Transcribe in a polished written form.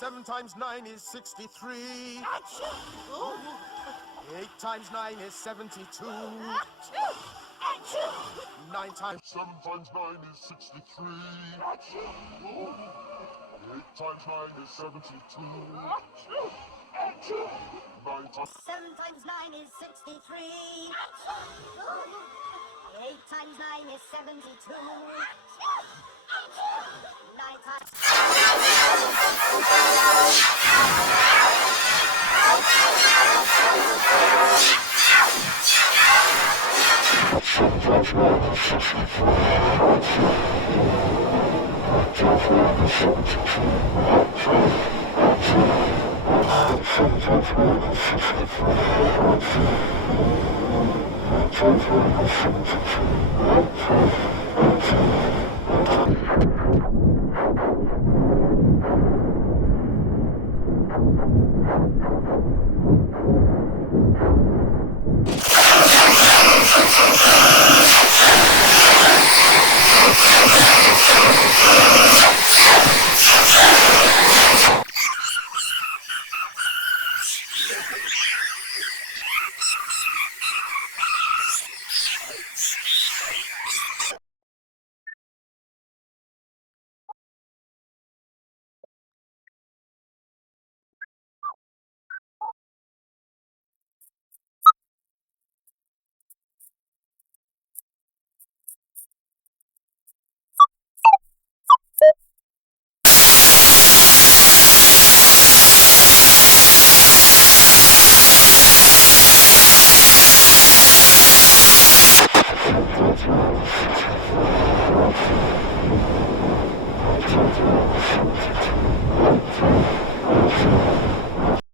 7 times 9 is 63. Achoo! 8 times 9 is 72. Achoo! Achoo! 9 times 7 times 9 is 63. 8 times 9 is 72. 9 times 7 times 9 is 63. 8 times 9 is 72. 9 times...